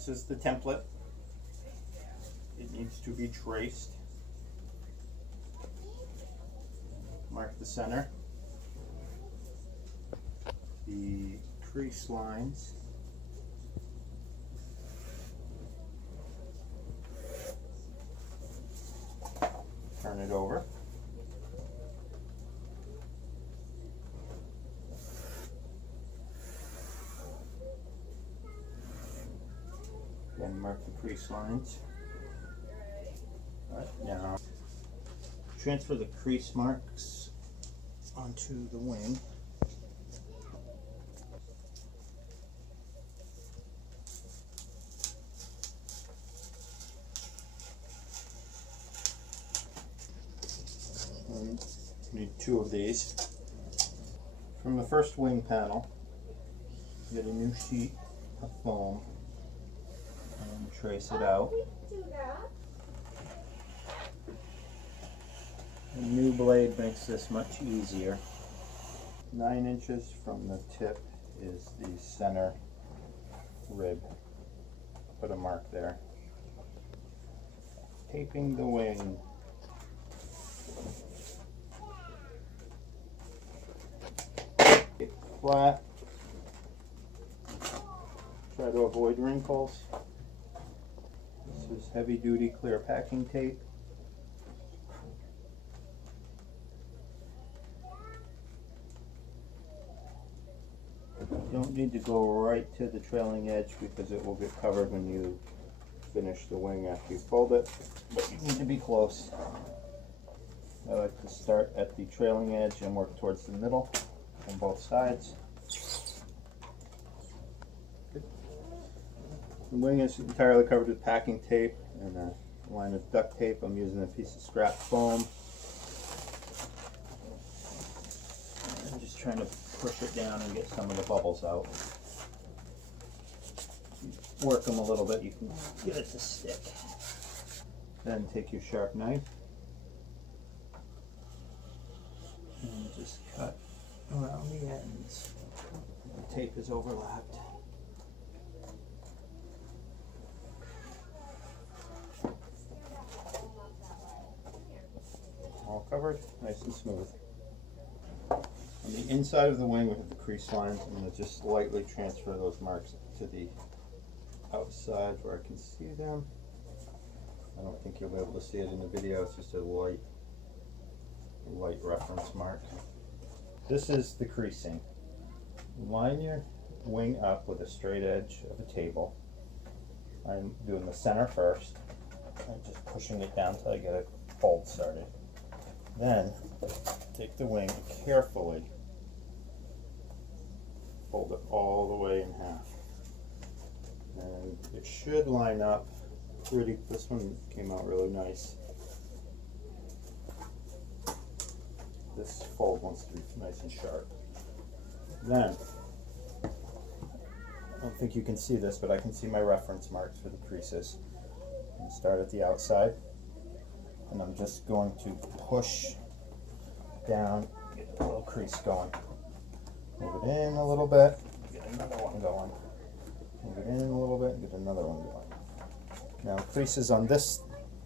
This is the template. It needs to be traced. Mark the center. The crease lines. Turn it over. Then mark the crease lines. Right, now transfer the crease marks onto the wing. And need 2 of these. From the first wing panel, get a new sheet of foam and trace it out. A new blade makes this much easier. 9 inches from the tip is the center rib. Put a mark there. Taping the wing. Get flat. Try to avoid wrinkles. This is heavy duty clear packing tape. You don't need to go right to the trailing edge because it will get covered when you finish the wing after you fold it, but you need to be close. I like to start at the trailing edge and work towards the middle on both sides. Good. The wing is entirely covered with packing tape and a line of duct tape. I'm using a piece of scrap foam. I'm just trying to push it down and get some of the bubbles out. Work them a little bit, you can get it to stick. Then take your sharp knife and just cut around the ends. The tape is overlapped. All covered, nice and smooth. On the inside of the wing we have the crease lines. I'm going to just lightly transfer those marks to the outside where I can see them. I don't think you'll be able to see it in the video, it's just a light reference mark. This is the creasing. Line your wing up with a straight edge of a table. I'm doing the center first. I'm just pushing it down until I get a fold started. Then take the wing and carefully fold it all the way in half. And it should line up pretty. This one came out really nice. This fold wants to be nice and sharp. Then, I don't think you can see this, but I can see my reference marks for the creases. I'm start at the outside, and I'm just going to push down, get a little crease going. Move it in a little bit, get another one going. Move it in a little bit, get another one going. Now creases on this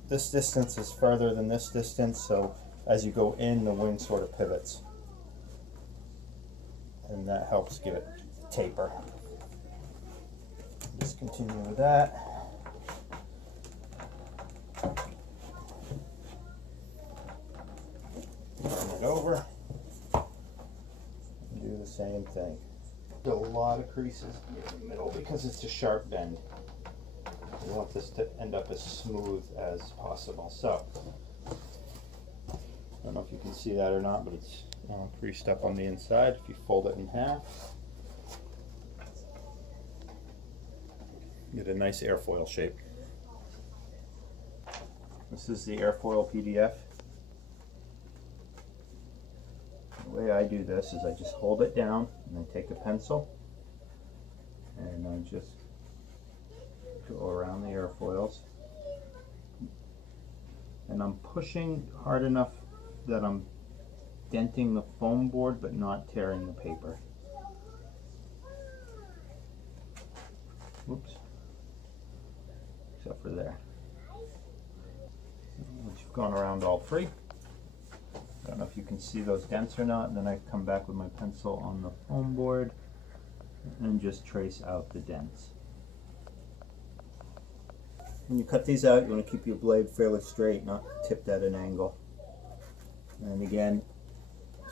distance is farther than this distance, so as you go in, the wing sort of pivots. And that helps give it taper. Just continue with that. Turn it over. And do the same thing. A lot of creases in the middle because it's a sharp bend. We want this to end up as smooth as possible. So, I don't know if you can see that or not, but it's creased up on the inside. If you fold it in half, get a nice airfoil shape. This is the airfoil PDF. The way I do this is I just hold it down and then take a pencil and I just go around the airfoils, and I'm pushing hard enough that I'm denting the foam board but not tearing the paper. Oops. except for there. Once you've gone around all three, I don't know if you can see those dents or not, and then I come back with my pencil on the foam board and just trace out the dents. When you cut these out, you want to keep your blade fairly straight, not tipped at an angle. And again,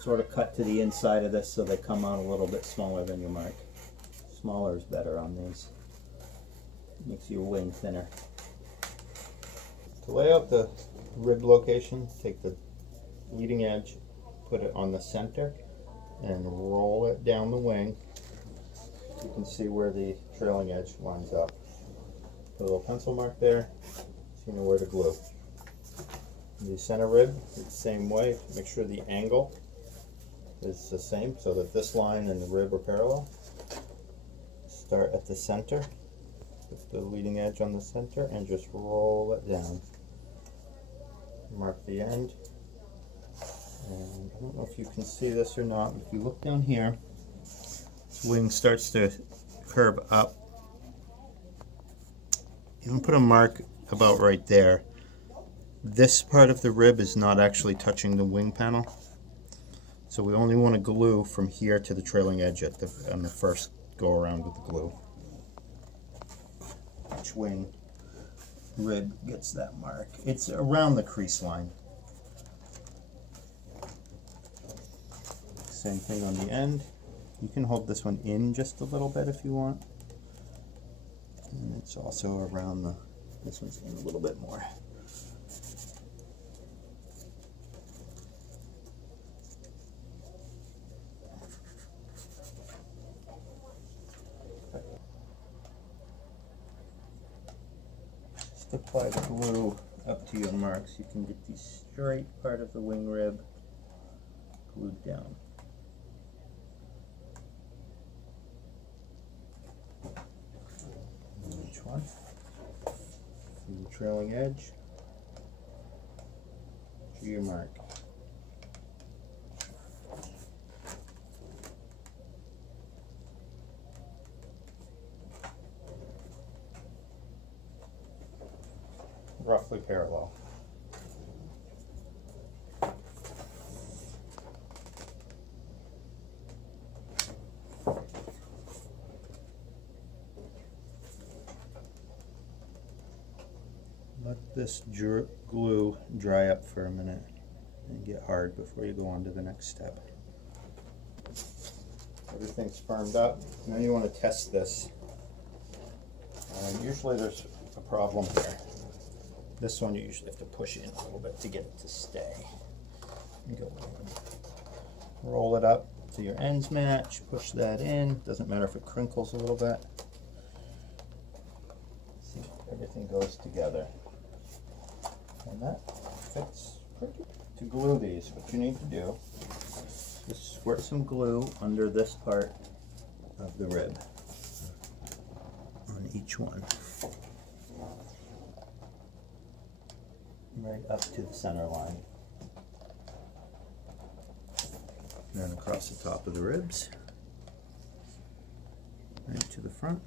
sort of cut to the inside of this so they come out a little bit smaller than your mark. Smaller is better on these. Makes your wing thinner. To lay out the rib location, take the leading edge, put it on the center, and roll it down the wing. You can see where the trailing edge lines up. Put a little pencil mark there, so you know where to glue. The center rib, the same way. Make sure the angle is the same so that this line and the rib are parallel. Start at the center, put the leading edge on the center, and just roll it down. Mark the end. And I don't know if you can see this or not, but if you look down here, this wing starts to curve up. You can put a mark about right there. This part of the rib is not actually touching the wing panel, so we only want to glue from here to the trailing edge on the first go around with the glue. Each wing rib gets that mark. It's around the crease line. Same thing on the end. You can hold this one in just a little bit if you want. And it's also around this one's in a little bit more. Just apply the glue up to your marks. You can get the straight part of the wing rib glued down. One from the trailing edge to your mark. Roughly parallel. Let this glue dry up for a minute and get hard before you go on to the next step. Everything's firmed up. Now you want to test this. Usually there's a problem here. This one you usually have to push in a little bit to get it to stay. Go roll it up so your ends match, push that in. Doesn't matter if it crinkles a little bit. See if everything goes together. And that fits pretty good. To glue these, what you need to do is squirt some glue under this part of the rib on each one. Right up to the center line. And then across the top of the ribs. Right to the front.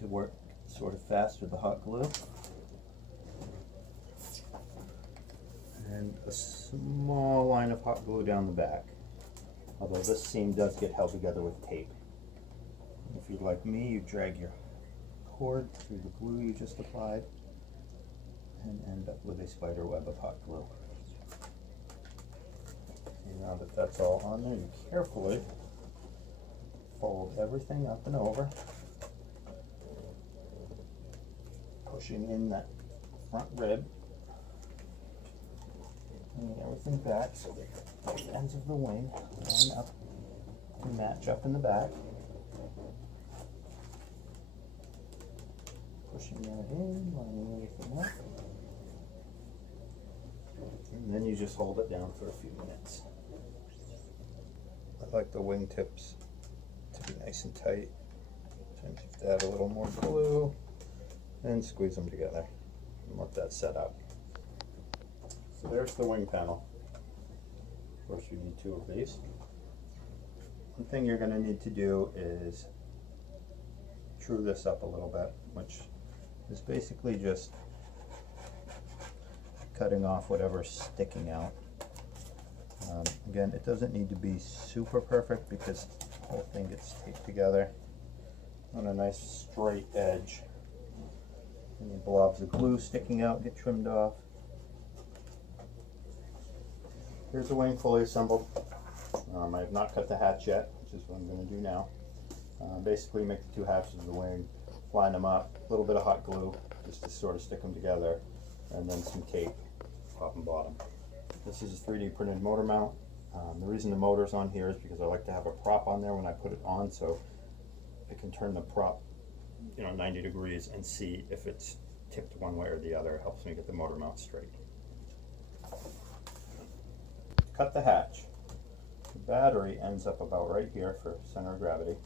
To work sort of fast with the hot glue. And a small line of hot glue down the back. Although this seam does get held together with tape. If you're like me, you drag your cord through the glue you just applied and end up with a spider web of hot glue. And now that that's all on there, you carefully fold everything up and over, pushing in that front rib, bringing everything back so that both ends of the wing line up and match up in the back. Pushing that in, lining everything up. And then you just hold it down for a few minutes. I like the wing tips to be nice and tight. Sometimes you have to add a little more glue and squeeze them together and let that set up. So there's the wing panel. Of course, you need two of these. The thing you're going to need to do is true this up a little bit, which is basically just cutting off whatever's sticking out. Again, it doesn't need to be super perfect because the whole thing gets taped together on a nice straight edge. Any blobs of glue sticking out get trimmed off. Here's the wing fully assembled. I have not cut the hatch yet, which is what I'm going to do now. Basically make the two hatches of the wing, line them up, a little bit of hot glue just to sort of stick them together, and then some tape top and bottom. This is a 3D printed motor mount. The reason the motor's on here is because I like to have a prop on there when I put it on, so I can turn the prop 90 degrees and see if it's tipped one way or the other. It helps me get the motor mount straight. Cut the hatch. The battery ends up about right here for center of gravity.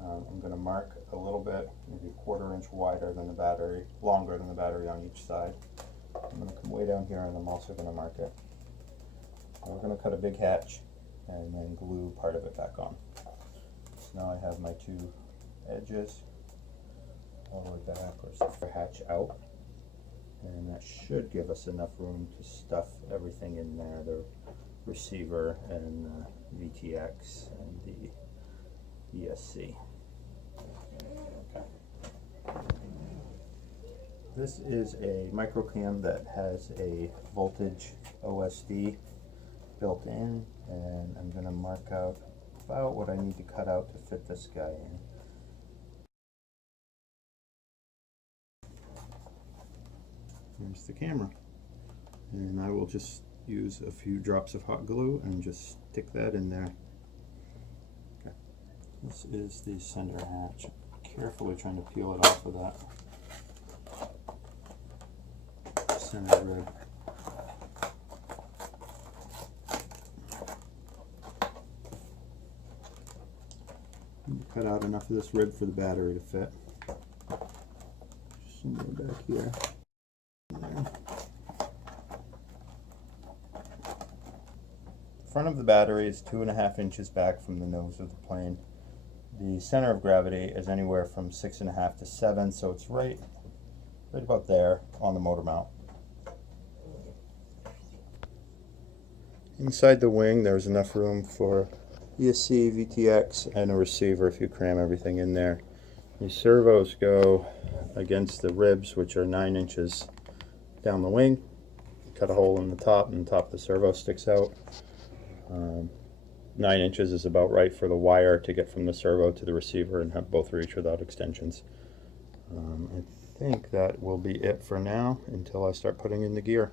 I'm going to mark a little bit, maybe a 1/4 inch wider than the battery, longer than the battery on each side. I'm going to come way down here and I'm also going to mark it. And we're going to cut a big hatch and then glue part of it back on. So now I have my two edges all the way back, or set the hatch out, and that should give us enough room to stuff everything in there, the receiver and the VTX and the ESC. Okay. This is a microcam that has a voltage OSD built in, and I'm going to mark out about what I need to cut out to fit this guy in. Here's the camera, and I will just use a few drops of hot glue and just stick that in there. Okay. This is the center hatch. Carefully trying to peel it off of that center rib. Cut out enough of this rib for the battery to fit. Just somewhere back here. There. The front of the battery is 2.5 inches back from the nose of the plane. The center of gravity is anywhere from 6.5 to 7, so it's right about there on the motor mount. Inside the wing there's enough room for ESC, VTX, and a receiver if you cram everything in there. The servos go against the ribs, which are 9 inches down the wing. Cut a hole in the top, and the top of the servo sticks out. 9 inches is about right for the wire to get from the servo to the receiver and have both reach without extensions. I think that will be it for now until I start putting in the gear.